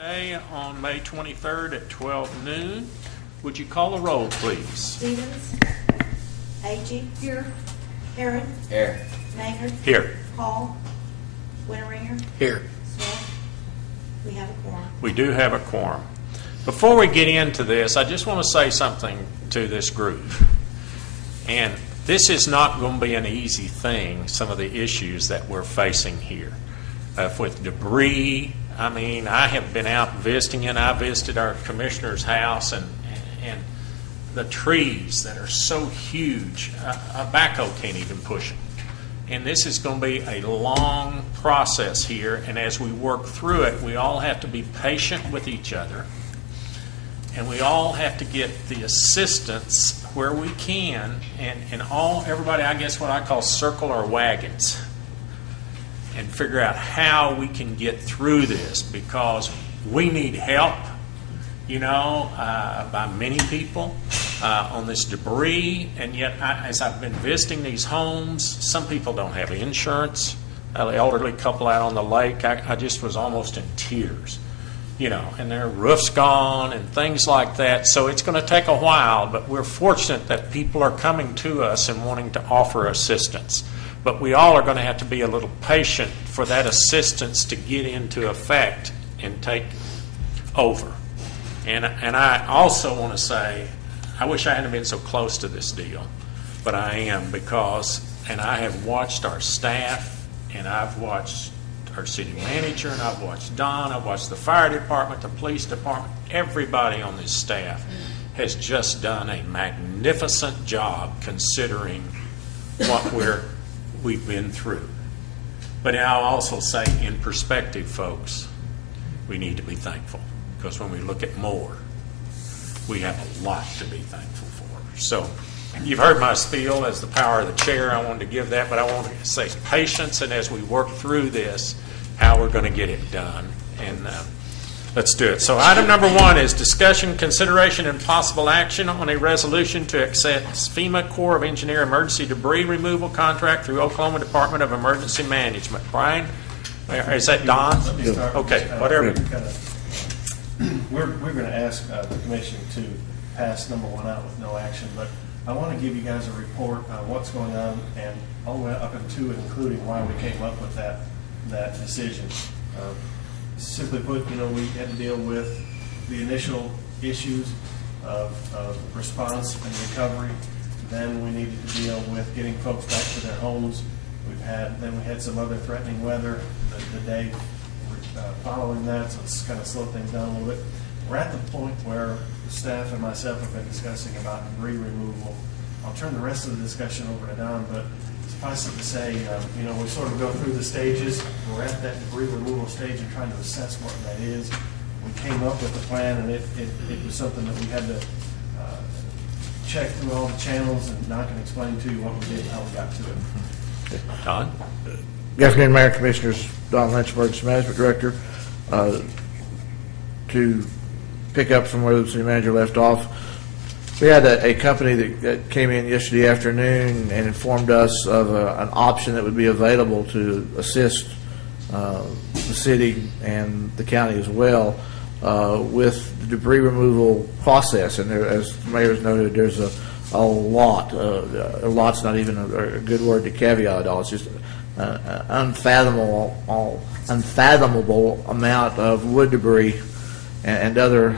Day on May 23rd at 12 noon. Would you call the roll, please? Stevens. Agee. Here. Herron. Here. Maynard. Here. Hall. Winteringer. Here. Smith. We have a quorum. We do have a quorum. Before we get into this, I just want to say something to this group. And this is not going to be an easy thing, some of the issues that we're facing here. With debris, I mean, I have been out visiting, and I visited our commissioner's house, and the trees that are so huge, a backhoe can't even push them. And this is going to be a long process here, and as we work through it, we all have to be patient with each other, and we all have to get the assistance where we can, and everybody, I guess what I call circle our wagons, and figure out how we can get through this, because we need help, by many people on this debris. And yet, as I've been visiting these homes, some people don't have insurance. An elderly couple out on the lake, I just was almost in tears, and their roof's gone and things like that. So it's going to take a while, but we're fortunate that people are coming to us and wanting to offer assistance. But we all are going to have to be a little patient for that assistance to get into effect and take over. And I also want to say, I wish I hadn't been so close to this deal, but I am, and I have watched our staff, and I've watched our city manager, and I've watched Don, I've watched the fire department, the police department, everybody on this staff has just done a magnificent job considering what we've been through. But I'll also say, in perspective, folks, we need to be thankful, because when we look at more, we have a lot to be thankful for. So you've heard my spiel as the power of the chair. I wanted to give that, but I want to say patience, and as we work through this, how we're going to get it done. And let's do it. So item number 1 is discussion, consideration, and possible action on a resolution to accept FEMA Corps of Engineer emergency debris removal contract through Oklahoma Department of Emergency Management. Brian, is that Don? Okay, whatever. We're going to ask the commission to pass number 1 out with no action, but I want to give you guys a report on what's going on, and all the way up into and including why we came up with that decision. Simply put, we had to deal with the initial issues of response and recovery. Then we needed to deal with getting folks back to their homes. We had some other threatening weather the day following that, so it's kind of slowed things down a little bit. We're at the point where the staff and myself have been discussing about debris removal. I'll turn the rest of the discussion over to Don, but suffice it to say, we sort of go through the stages. We're at that debris removal stage and trying to assess what that is. We came up with a plan, and it was something that we had to check through all the channels, and I can explain to you what we did and how we got to it. Don? Good afternoon, Mayor, Commissioners. Don Lynch, Emergency Management Director. To pick up from where the city manager left off, we had a company that came in yesterday afternoon and informed us of an option that would be available to assist the city and the county as well with the debris removal process. And there, as the mayor has noted, there's a lot. A lot's not even a good word to caveat at all. It's just unfathomable amount of wood debris and other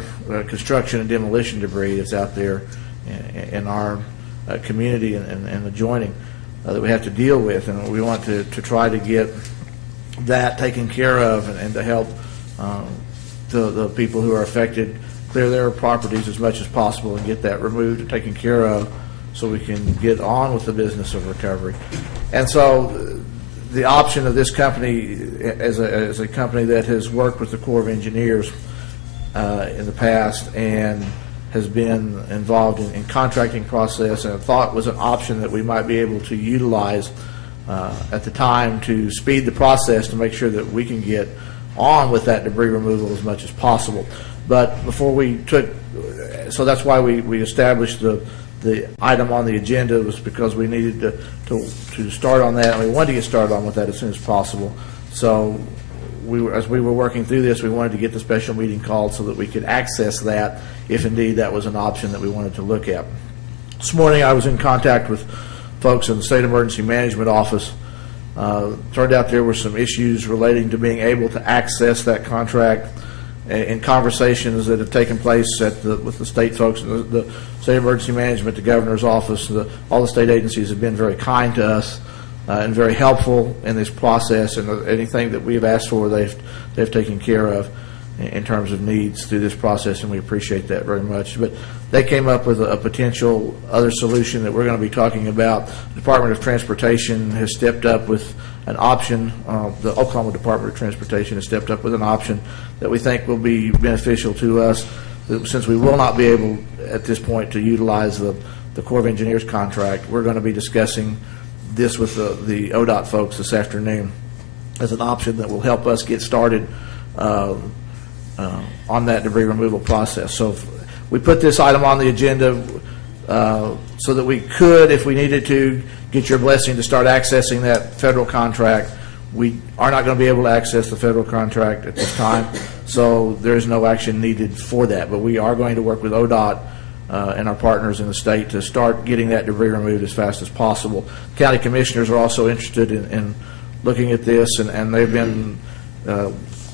construction and demolition debris that's out there in our community and adjoining that we have to deal with, and we want to try to get that taken care of and to help the people who are affected clear their properties as much as possible and get that removed and taken care of so we can get on with the business of recovery. And so the option of this company as a company that has worked with the Corps of Engineers in the past and has been involved in contracting process, and I thought was an option that we might be able to utilize at the time to speed the process to make sure that we can get on with that debris removal as much as possible. But before we took, so that's why we established the item on the agenda, was because we needed to start on that, and we wanted to get started on with that as soon as possible. So as we were working through this, we wanted to get the special meeting called so that we could access that if indeed that was an option that we wanted to look at. This morning, I was in contact with folks in the State Emergency Management Office. Turned out there were some issues relating to being able to access that contract. In conversations that have taken place with the state folks, the State Emergency Management, the Governor's Office, all the state agencies have been very kind to us and very helpful in this process, and anything that we've asked for, they've taken care of in terms of needs through this process, and we appreciate that very much. But they came up with a potential other solution that we're going to be talking about. The Department of Transportation has stepped up with an option. The Oklahoma Department of Transportation has stepped up with an option that we think will be beneficial to us, since we will not be able at this point to utilize the Corps of Engineers contract. We're going to be discussing this with the ODOT folks this afternoon as an option that will help us get started on that debris removal process. So we put this item on the agenda so that we could, if we needed to, get your blessing to start accessing that federal contract. We are not going to be able to access the federal contract at this time, so there is no action needed for that. But we are going to work with ODOT and our partners in the state to start getting that debris removed as fast as possible. County commissioners are also interested in looking at this, and they've been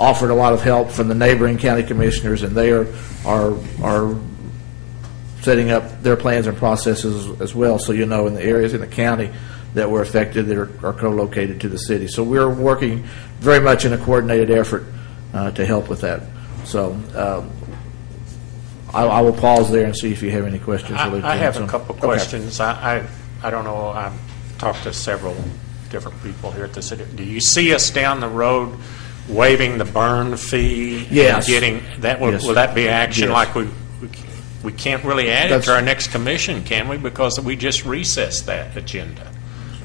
offered a lot of help from the neighboring county commissioners, and they are setting up their plans and processes as well, so in the areas in the county that were affected that are co-located to the city. So we're working very much in a coordinated effort to help with that. So I will pause there and see if you have any questions. I have a couple of questions. I don't know, I've talked to several different people here at the city. Do you see us down the road waiving the burn fee? Yes. And getting that, Yes. will that be action? Yes. Like we can't really add it That's- to our next commission, can we? Because we just recessed that agenda.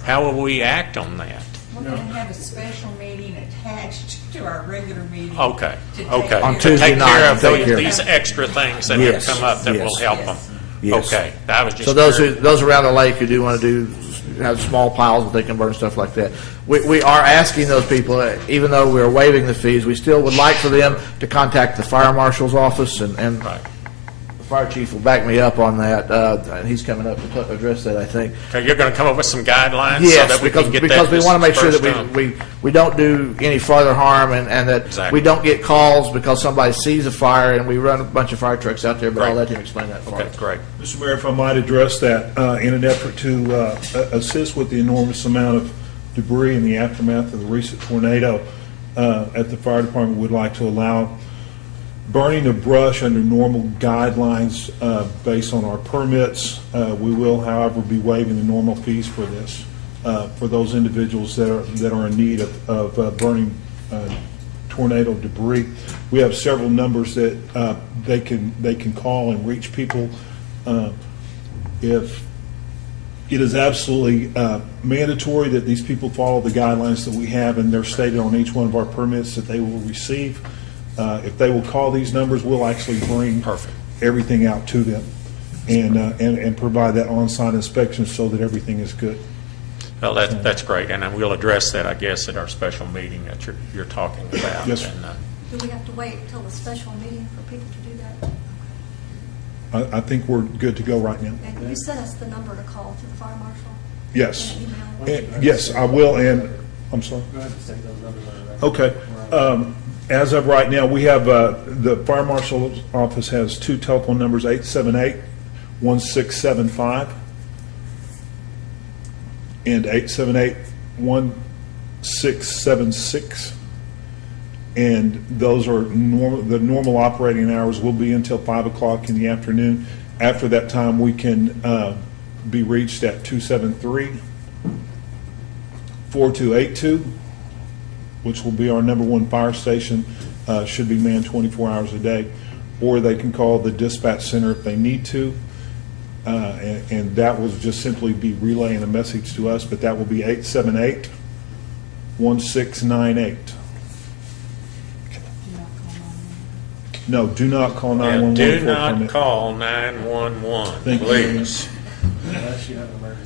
How will we act on that? We're going to have a special meeting attached to our regular meeting. Okay, to take okay. care On of To Tuesday take night, care of take care of these extra things that Yes, have come up that will yes. help them. Yes. Okay, I was just. So those curious. around the lake who do want to have small piles that they can burn, stuff like that. We are asking those people, even though we're waiving the fees, we still would like for them to contact the fire marshal's office, and Right. the fire chief will back me up on that. And he's coming up to address that, I think. Okay, you're going to come up with some guidelines so Yes, that we because can get because that we want to make sure that dispersed on? we don't do any further harm, and that Exactly. we don't get calls because somebody sees a fire and we run a bunch of fire trucks out there, but I'll Great. let him explain that for Okay, us. great. Mr. Mayor, if I might address that, in an effort to assist with the enormous amount of debris in the aftermath of the recent tornado, at the fire department would like to allow burning of brush under normal guidelines based on our permits. We will, however, be waiving the normal fees for this, for those individuals that are in need of burning tornado debris. We have several numbers that they can call and reach people. If it is absolutely mandatory that these people follow the guidelines that we have, and they're stated on each one of our permits that they will receive. If they will call these numbers, we'll actually bring Perfect. everything out to them and provide that on-site inspection so that everything is good. Well, that's great, and we'll address that, I guess, at our special meeting that you're talking about. Yes, sir. And, Do we have to wait until the special meeting for people to do that? I think we're good to go right now. And can you send us the number to call to the fire marshal? Yes. And email? Yes, I will, and, I'm sorry. Okay. As of right now, we have, the fire marshal's office has two telephone numbers, 878-1675 and 878-1676. And those are the normal operating hours will be until 5 o'clock in the afternoon. After that time, we can be reached at 273-4282, which will be our #1 fire station, should be manned 24 hours a day. Or they can call the dispatch center if they need to, and that will just simply be relaying a message to us, but that will be 878-1698. No, do not call Yeah, 911 do for a not permit. call 911, Thank you. please.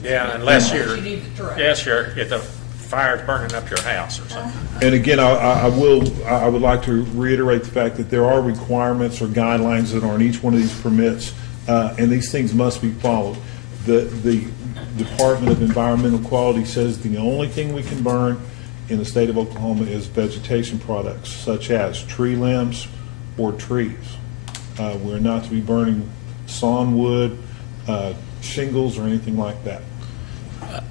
Yeah, unless you're, You need the truck. yes, you're at the fire's burning up your house or something. And again, I would like to reiterate the fact that there are requirements or guidelines that are on each one of these permits, and these things must be followed. The Department of Environmental Quality says the only thing we can burn in the state of Oklahoma is vegetation products, such as tree limbs or trees. We're not to be burning sawn wood, shingles, or anything like that.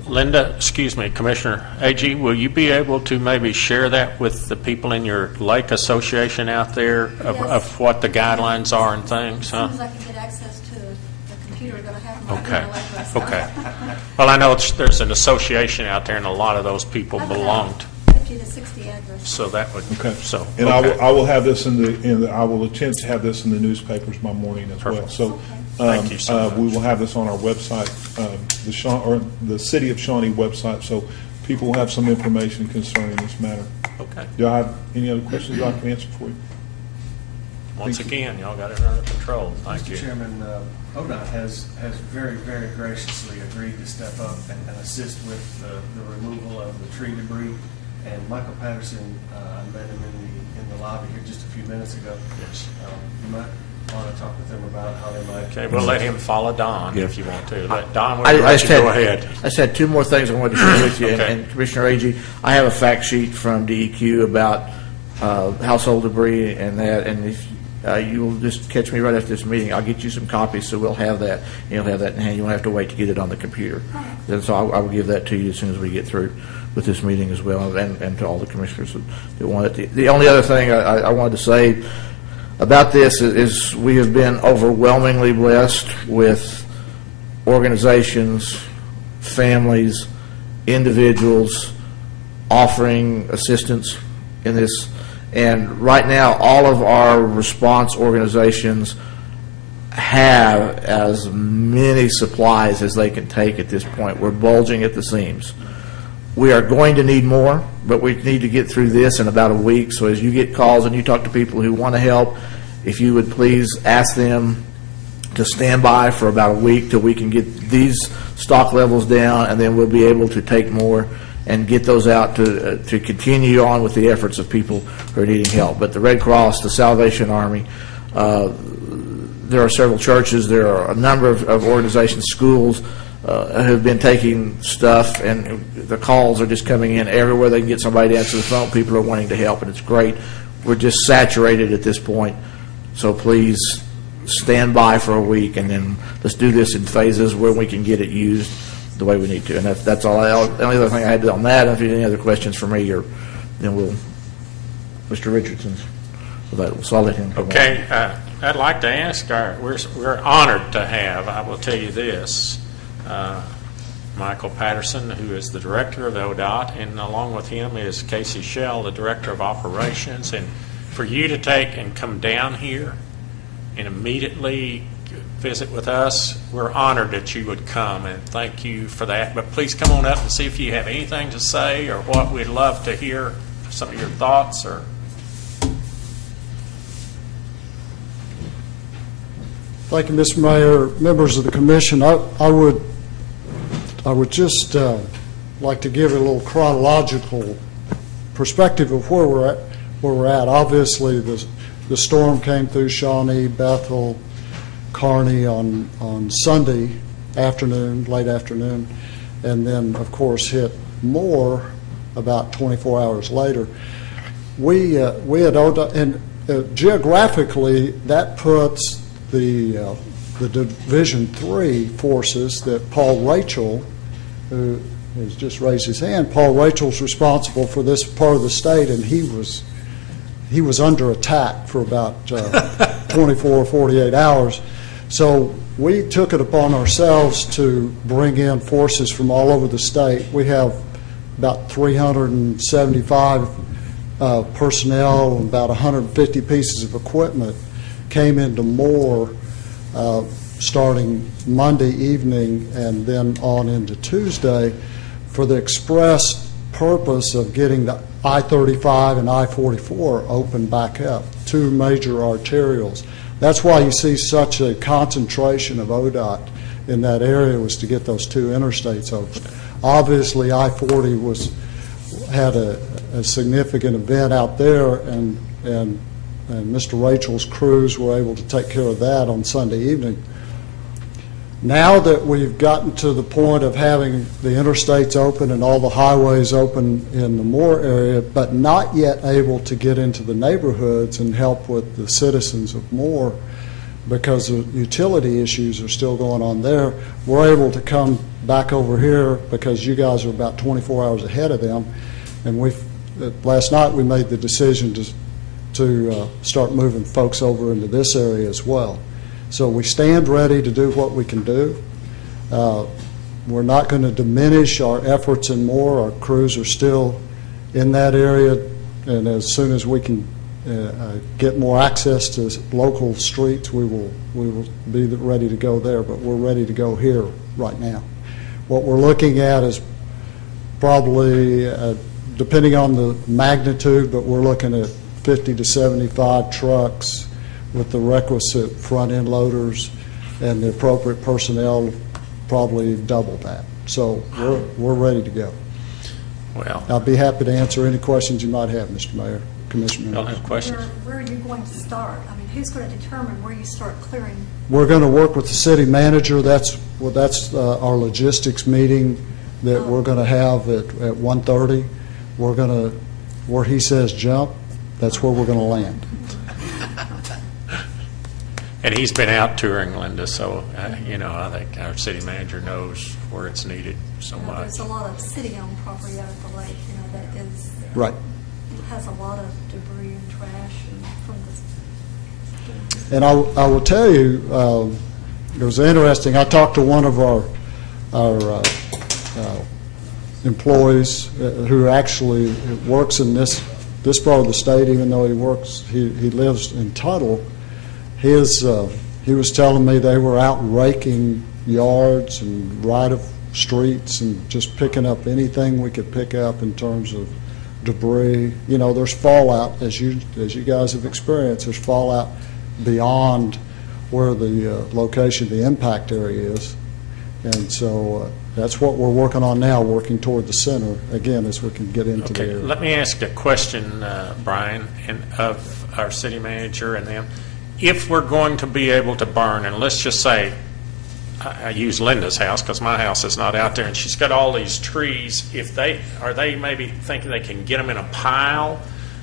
Linda, excuse me, Commissioner Agee, will you be able to maybe share that with the people in your lake association out there Yes. of what the guidelines are and things, As huh? soon as I can get access to the computer, going to have my Okay, email address. okay. Well, I know there's an association out there, and a lot of those people I've got belonged, 50 to 60 addresses. so that would, Okay. so, And okay. I will have this I will attempt to have this in the newspapers by morning as well. Perfect. So, Thank you so we much. will have this on our website, the City of Shawnee website, so people will have some information concerning this matter. Okay. Do I have any other questions I can answer for you? Once Thank you. again, y'all got it under control. Thank you. Mr. Chairman, ODOT has very, very graciously agreed to step up and assist with the removal of the tree debris. And Michael Patterson, I met him in the lobby here just a few minutes ago. Yes. You might want to talk with them about how they might. Okay, we'll let him follow Don if you want to. Don, I we'll let just you go had, ahead. I just had two more things I wanted to share with you. Okay. And Commissioner Agee, I have a fact sheet from DEQ about household debris and that, and if you will just catch me right after this meeting, I'll get you some copies, so we'll have that. You'll have that in hand. You won't have to wait to get it on the computer. And so I will give that to you as soon as we get through with this meeting as well, and to all the commissioners that want it. The only other thing I wanted to say about this is we have been overwhelmingly blessed with organizations, families, individuals offering assistance in this. And right now, all of our response organizations have as many supplies as they can take at this point. We're bulging at the seams. We are going to need more, but we need to get through this in about a week. So as you get calls and you talk to people who want to help, if you would please ask them to stand by for about a week till we can get these stock levels down, and then we'll be able to take more and get those out to continue on with the efforts of people who are needing help. But the Red Cross, the Salvation Army, there are several churches, there are a number of organizations, schools, have been taking stuff, and the calls are just coming in everywhere they can get somebody to answer the phone. People are wanting to help, and it's great. We're just saturated at this point, so please stand by for a week, and then let's do this in phases where we can get it used the way we need to. And that's all. The only other thing I had on that, if you have any other questions for me, or then Mr. Richardson's available, so I'll let him come on. Okay, I'd like to ask we're honored to have, I will tell you this, Michael Patterson, who is the director of ODOT, and along with him is Casey Shell, the director of operations. And for you to take and come down here and immediately visit with us, we're honored that you would come, and thank you for that. But please come on up and see if you have anything to say or what. We'd love to hear some of your thoughts. Or Thank you, Mr. Mayor, members of the commission. I would just like to give a little chronological perspective of where we're at. Obviously, the storm came through Shawnee, Bethel, Kearney on Sunday afternoon, late afternoon, and then, of course, hit Moore about 24 hours later. We had ODOT, and geographically, that puts the Division 3 forces that Paul Rachel, who has just raised his hand, Paul Rachel's responsible for this part of the state, and he was under attack for about 24 or 48 hours. So we took it upon ourselves to bring in forces from all over the state. We have about 375 personnel, about 150 pieces of equipment came into Moore starting Monday evening and then on into Tuesday for the express purpose of getting the I-35 and I-44 open back up, two major arterials. That's why you see such a concentration of ODOT in that area, was to get those two interstates open. Obviously, I-40 had a significant event out there, and Mr. Rachel's crews were able to take care of that on Sunday evening. Now that we've gotten to the point of having the interstates open and all the highways open in the Moore area, but not yet able to get into the neighborhoods and help with the citizens of Moore because the utility issues are still going on there, we're able to come back over here because you guys are about 24 hours ahead of them. And last night we made the decision to start moving folks over into this area as well. So we stand ready to do what we can do. We're not going to diminish our efforts in Moore. Our crews are still in that area, and as soon as we can get more access to local streets, we will be ready to go there. But we're ready to go here right now. What we're looking at is probably, depending on the magnitude, but we're looking at 50 to 75 trucks with the requisite front-end loaders and the appropriate personnel, probably double that. So we're ready to go. Well, I'll be happy to answer any questions you might have, Mr. Mayor, Commissioner. y'all have questions? Where are you going to start? I mean, who's going to determine where you start clearing? We're going to work with the city manager. That's our logistics meeting that we're going to have at 1:30. We're going to, where he says jump, that's where we're going to land. And he's been out touring, Linda, so, I think our city manager knows where it's needed so much. There's a lot of city-owned property out at the lake, that is. Right. Has a lot of debris and trash and from the. And I will tell you, it was interesting. I talked to one of our employees who actually works in this part of the state, even though he lives in Tuttle. He was telling me they were out raking yards and right of streets and just picking up anything we could pick up in terms of debris. There's fallout, as you guys have experienced. There's fallout beyond where the location, the impact area is. And so that's what we're working on now, working toward the center, again, as we can get into the Okay, area. let me ask a question, Brian, and of our city manager and them. If we're going to be able to burn, and let's just say, I use Linda's house because my house is not out there, and she's got all these trees. Are they maybe thinking they can get them in a pile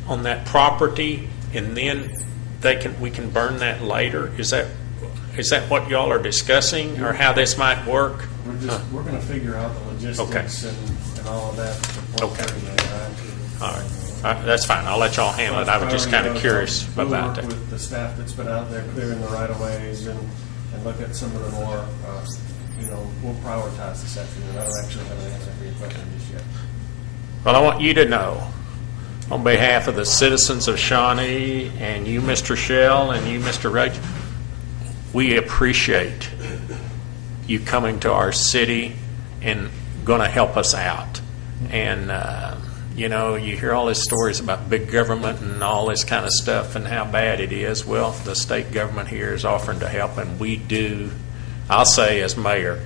on that property, and then we can burn that later? Is that what y'all are discussing, or how this might work? We're going to figure out the logistics and all of that. Okay. All right. That's fine. I'll let y'all handle it. I was just kind of curious We'll about work that. with the staff that's been out there clearing the right-of-ways and look at some of the more, we'll prioritize this afternoon. I don't actually have an answer for your question just yet. Well, I want you to know, on behalf of the citizens of Shawnee and you, Mr. Shell, and you, Mr. Rage, we appreciate you coming to our city and going to help us out. And, you hear all these stories about big government and all this kind of stuff and how bad it is. Well, the state government here is offering to help, and we do. I'll say as mayor,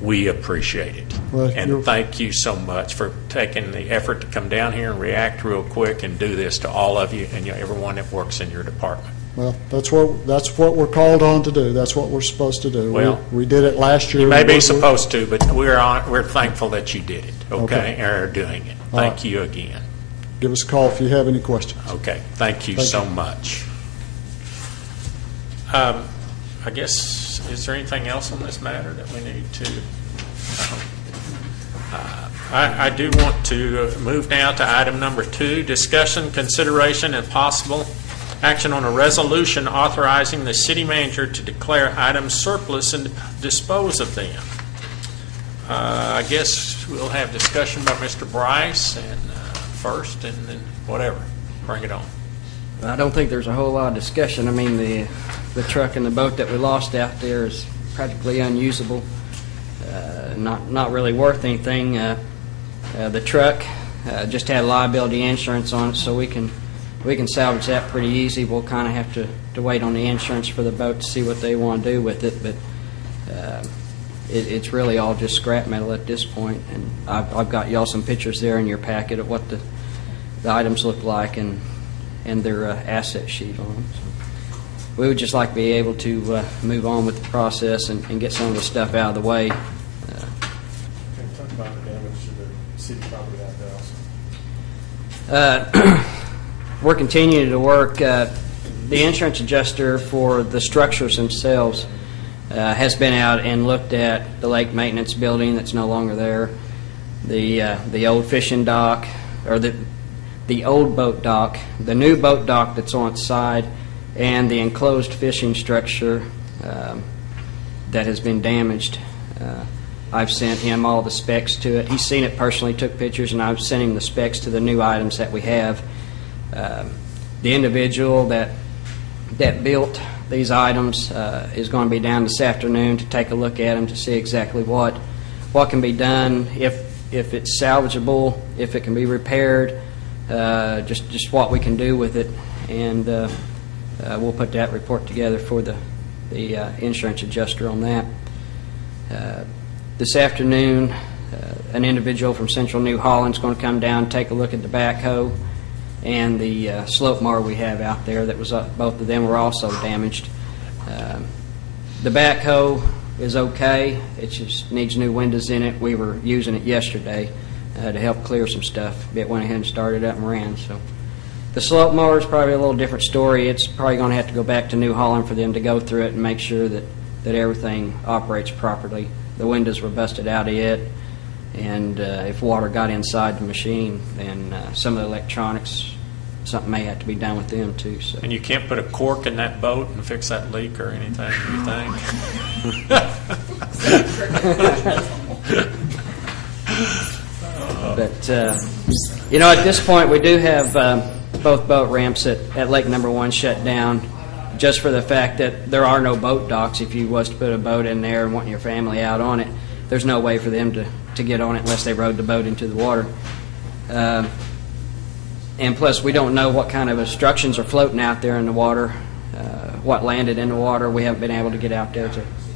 we appreciate it. Well, And thank you so much for taking the effort to come down here and react real quick and do this to all of you and everyone that works in your department. Well, that's what we're called on to do. That's what we're supposed to do. Well, we did it last year. You may be supposed to, but we're thankful that you did it, okay, or are doing it. All Thank right. you again. Give us a call if you have any questions. Okay, thank you Thank so you. much. I guess, is there anything else on this matter that we need to? I do want to move now to item number 2, discussion, consideration, and possible action on a resolution authorizing the city manager to declare items surplus and dispose of them. I guess we'll have discussion by Mr. Bryce and first, and then whatever. Bring it on. I don't think there's a whole lot of discussion. I mean, the truck and the boat that we lost out there is practically unusable, not really worth anything. The truck just had liability insurance on it, so we can salvage that pretty easy. We'll kind of have to wait on the insurance for the boat to see what they want to do with it, but it's really all just scrap metal at this point. And I've got y'all some pictures there in your packet of what the items look like and their asset sheet on them. So we would just like to be able to move on with the process and get some of the stuff out of the way. Can you talk about the damage to the city property out there also? We're continuing to work. The insurance adjuster for the structures themselves has been out and looked at the lake maintenance building that's no longer there, the old fishing dock, or the old boat dock, the new boat dock that's on its side, and the enclosed fishing structure that has been damaged. I've sent him all the specs to it. He's seen it personally, took pictures, and I've sent him the specs to the new items that we have. The individual that built these items is going to be down this afternoon to take a look at them to see exactly what can be done, if it's salvageable, if it can be repaired, just what we can do with it, and we'll put that report together for the insurance adjuster on that. This afternoon, an individual from Central New Holland is going to come down and take a look at the backhoe and the slope mower we have out there. That was both of them were also damaged. The backhoe is okay. It just needs new windows in it. We were using it yesterday to help clear some stuff. It went ahead and started up and ran. So the slope mower is probably a little different story. It's probably going to have to go back to New Holland for them to go through it and make sure that everything operates properly. The windows were busted out of it, and if water got inside the machine, then some of the electronics, something may have to be done with them too. So. And you can't put a cork in that boat and fix that leak or anything, you think? But, at this point, we do have both boat ramps at Lake Number 1 shut down just for the fact that there are no boat docks. If you was to put a boat in there and want your family out on it, there's no way for them to get on it unless they rode the boat into the water. And plus, we don't know what kind of obstructions are floating out there in the water, what landed in the water. We haven't been able to get out there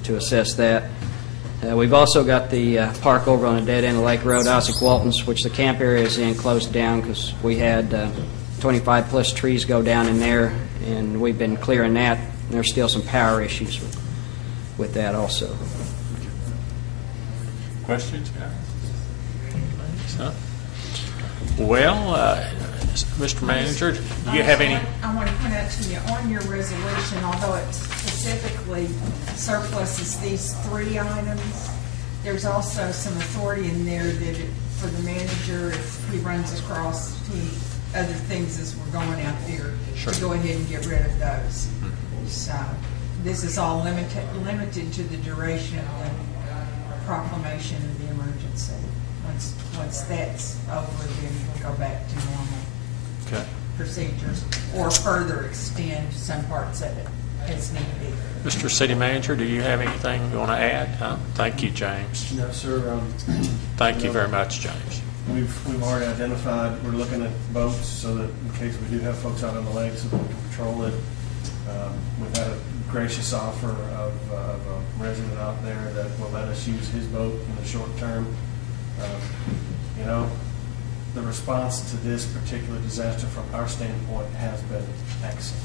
to assess that. We've also got the park over on the dead end of Lake Road, Isaac Walton's, which the camp area is in, closed down because we had 25-plus trees go down in there, and we've been clearing that. There's still some power issues with that also. Questions, guys? No? Well, Mr. Manager, do you have any? I want to point out to you, on your resolution, although it specifically surpluses these 3 items, there's also some authority in there that for the manager, if he runs across other things as we're going out there, Sure. to go ahead and get rid of those. So this is all limited to the duration of the proclamation of the emergency. Once that's over, then we'll go back to normal Okay. procedures or further extend some parts of it as need be. Mr. City Manager, do you have anything you want to add? Thank you, James. No, sir. Thank you very much, James. We've already identified, we're looking at boats so that in case we do have folks out on the lake so that we can patrol it. We've had a gracious offer of a resident out there that will let us use his boat in the short term. The response to this particular disaster from our standpoint has been excellent.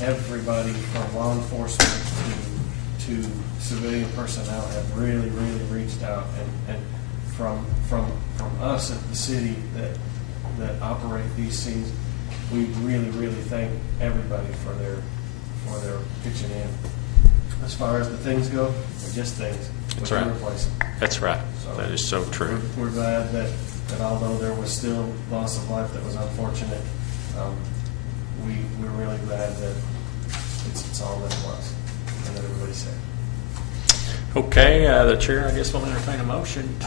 Everybody from law enforcement to civilian personnel have really, really reached out, and from us at the city that operate these scenes, we really, really thank everybody for their pitching in. As far as the things go, they're just things. That's We can right. replace them. That's right. So That is so true. We're glad that although there was still loss of life that was unfortunate, we're really glad that it's all that it was and that everybody's safe. Okay, the chair, I guess, will entertain a motion to.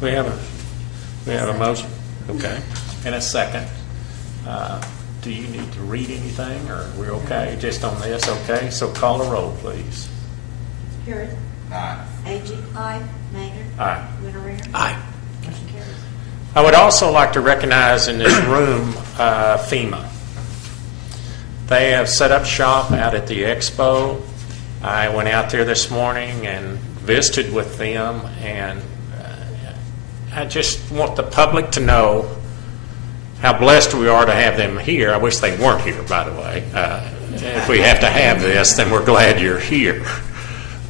We have a motion. Okay, and a second. Do you need to read anything, or we're okay just on this? Okay, so call the roll, please. Harrod. Aye. Agee. Aye. Maynard. Aye. Winteringer. Aye. Motion carries. I would also like to recognize in this room FEMA. They have set up shop out at the expo. I went out there this morning and visited with them, and I just want the public to know how blessed we are to have them here. I wish they weren't here, by the way. If we have to have this, then we're glad you're here.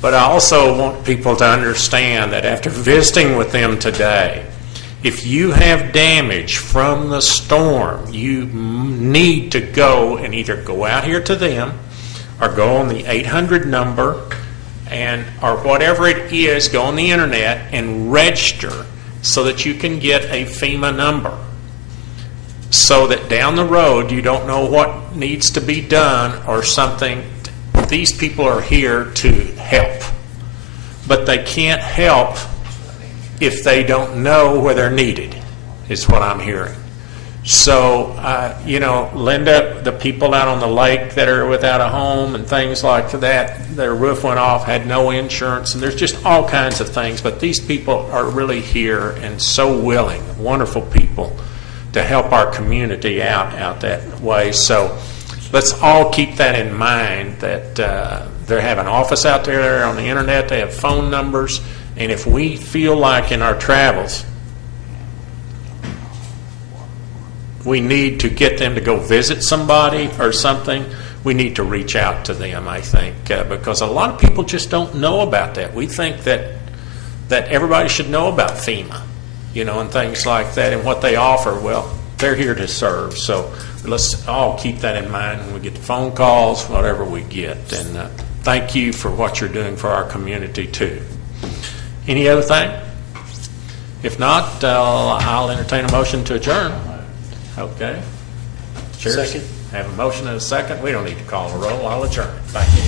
But I also want people to understand that after visiting with them today, if you have damage from the storm, you need to go and either go out here to them or go on the 800 number or whatever it is, go on the internet and register so that you can get a FEMA number, so that down the road you don't know what needs to be done or something. These people are here to help, but they can't help if they don't know where they're needed, is what I'm hearing. So, Linda, the people out on the lake that are without a home and things like that, their roof went off, had no insurance, and there's just all kinds of things. But these people are really here and so willing, wonderful people, to help our community out that way. So let's all keep that in mind, that they have an office out there on the internet, they have phone numbers, and if we feel like in our travels we need to get them to go visit somebody or something, we need to reach out to them, I think, because a lot of people just don't know about that. We think that everybody should know about FEMA, and things like that and what they offer. Well, they're here to serve, so let's all keep that in mind when we get the phone calls, whatever we get. And thank you for what you're doing for our community, too. Any other thing? If not, I'll entertain a motion to adjourn. Okay. Cheers. Second. Have a motion and a second. We don't need to call a roll. I'll adjourn. Thank you.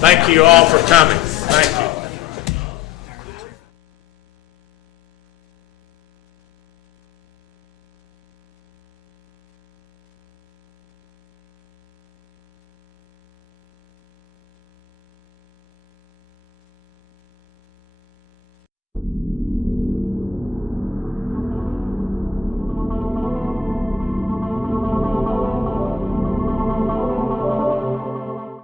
Thank you all for coming. Thank you.